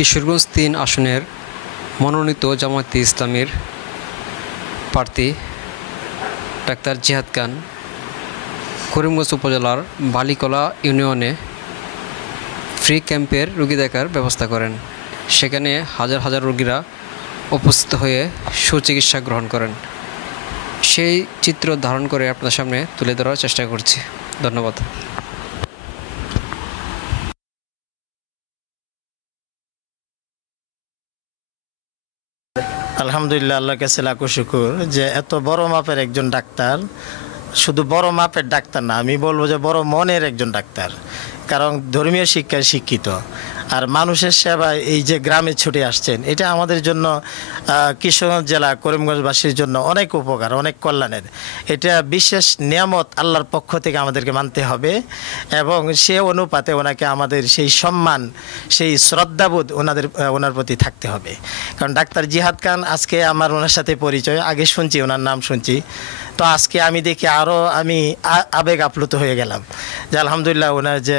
কিশোরগঞ্জ ৩ আসনের মনোনীত জামায়াতে ইসলামীর প্রার্থী ডাক্তার জিহাদ খান করিমগঞ্জ উপজেলার বালিকলা ইউনিয়নে ফ্রি ক্যাম্পের রোগী দেখার ব্যবস্থা করেন। সেখানে হাজার হাজার রোগীরা উপস্থিত হয়ে সুচিকিৎসা গ্রহণ করেন। সেই চিত্র ধারণ করে আপনার সামনে তুলে ধরার চেষ্টা করছি। ধন্যবাদ। আলহামদুলিল্লাহ, আল্লাহর কাছে লাখো শুকুর যে এত বড় মাপের একজন ডাক্তার, শুধু বড় মাপের ডাক্তার না, আমি বলবো যে বড় মনের একজন ডাক্তার। কারণ ধর্মীয় শিক্ষায় শিক্ষিত আর মানুষের সেবায় এই যে গ্রামে ছুটে আসছেন, এটা আমাদের জন্য কিশোরগঞ্জ জেলা করিমগঞ্জবাসীর জন্য অনেক উপকার, অনেক কল্যাণের। এটা বিশেষ নিয়ামত আল্লাহর পক্ষ থেকে আমাদেরকে মানতে হবে এবং সে অনুপাতে ওনাকে আমাদের সেই সম্মান, সেই শ্রদ্ধাবোধ ওনার প্রতি থাকতে হবে। কারণ ডাক্তার জিহাদ খান, আজকে আমার ওনার সাথে পরিচয়, আগে শুনছি, ওনার নাম শুনছি, তো আজকে আমি দেখি আরও আমি আবেগ আপ্লুত হয়ে গেলাম যে আলহামদুলিল্লাহ ওনার যে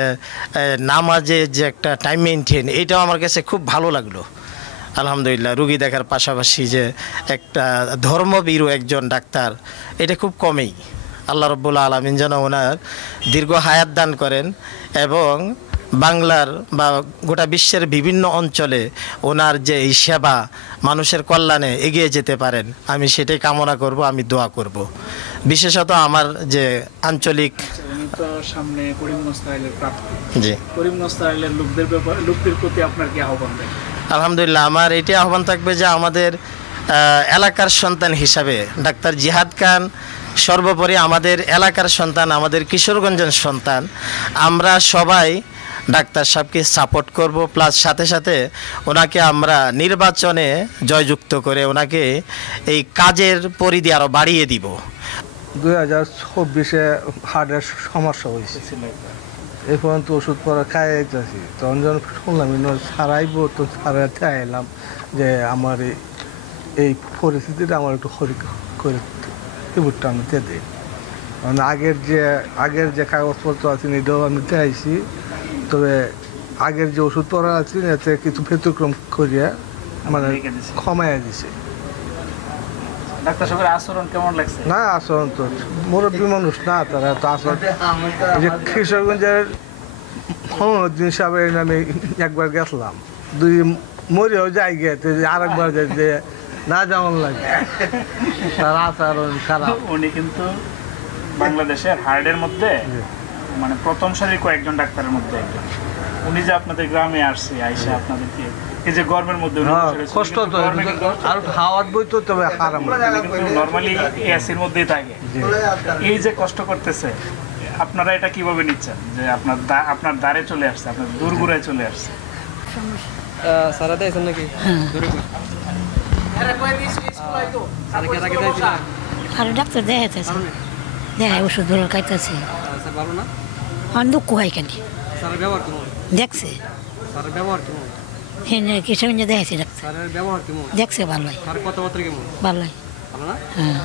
নামাজে যে একটা টাইম মেনটেন, এইটাও আমার কাছে খুব ভালো লাগলো। আলহামদুলিল্লাহ, রুগী দেখার পাশাপাশি যে একটা ধর্মবীরও একজন ডাক্তার, এটা খুব কমেই। আল্লাহ রব্বুল আলামিন যেন ওনার দীর্ঘ হায়াত দান করেন এবং বাংলার বা গোটা বিশ্বের বিভিন্ন অঞ্চলে ওনার যে এই সেবা, মানুষের কল্যাণে এগিয়ে যেতে পারেন, আমি সেটাই কামনা করব, আমি দোয়া করব। বিশেষত আমার যে আঞ্চলিক সামনে করিমগঞ্জ টাইলের প্রার্থী, জি, করিমগঞ্জ টাইলের লোকদের প্রতি আপনার কি আহ্বান থাকবে? আলহামদুলিল্লাহ, আমার এটি আহ্বান থাকবে যে আমাদের এলাকার সন্তান হিসাবে ডাক্তার জিহাদ খান সর্বোপরি আমাদের এলাকার সন্তান, আমাদের কিশোরগঞ্জের সন্তান। আমরা সবাই ডাক্তার সাহেবকে সাপোর্ট করব, প্লাস সাথে সাথে ওনাকে আমরা নির্বাচনে জয়যুক্ত করে ওনাকে এই কাজের পরিধি আরও বাড়িয়ে দিব। 2024-এ হার্টের সমস্যা হয়েছে, এই পর্যন্ত ওষুধ পরে খাই যাচ্ছি। তখন যখন শুনলাম সারাইব, তো সারাইতে এলাম যে আমার এই পরিস্থিতিটা আমার একটু করে রিপোর্টটা আমি দিয়ে দিই। কারণ আগের যে কাগজপত্র আছে এটাও আমি চাইছি, তবে আগের যে ওষুধ পড়া আছে এতে কিছু ব্যতিক্রম করিয়া মানে কমাইয়া দিছে। ডাক্তার সাহেবের আচরণ কেমন লাগছে? না, আচরণ তো মুরব্বী মানুষ না, তারা তো আচরণ যে কিশোরগঞ্জের হিসাবে আমি একবার গেছিলাম, দুই মরেও যাই গিয়েছে, আরেকবার যে না যেমন লাগে, তার আচরণ খারাপ। উনি কিন্তু বাংলাদেশের হার্টের মধ্যে মানে প্রথম সারির কয়েকজন ডাক্তারের মধ্যে একজন। উনি যে আপনাদের গ্রামে আসছে, আইসা আপনাদেরকে এই যে গরমের মধ্যে কষ্ট তো আর হাওয়ার বই তো, তবে খারাপ নর্মালি এসির মধ্যেই থাকে, এই যে কষ্ট করতেছে, আপনারা এটা কিভাবে নিচ্ছেন যে আপনার দ্বারে চলে আসছে, আপনার দূরগুড়ায় চলে আসছে? সারা দিয়েছেন নাকি? আর ডাক্তার দেখাইতেছে, দেখায় ওষুধগুলো খাইতেছে, ভালো না? আমার দুঃখ হয় কেন স্যারের ব্যবহার কেমন? দেখছে স্যারের ব্যবহার কেমন? কিসে দেখাইছে ডাক্তার, স্যারের ব্যবহার কেমন? দেখছে ভালোই, স্যারের কথাবার্তা কেমন? ভালোই। ভালো না? হ্যাঁ।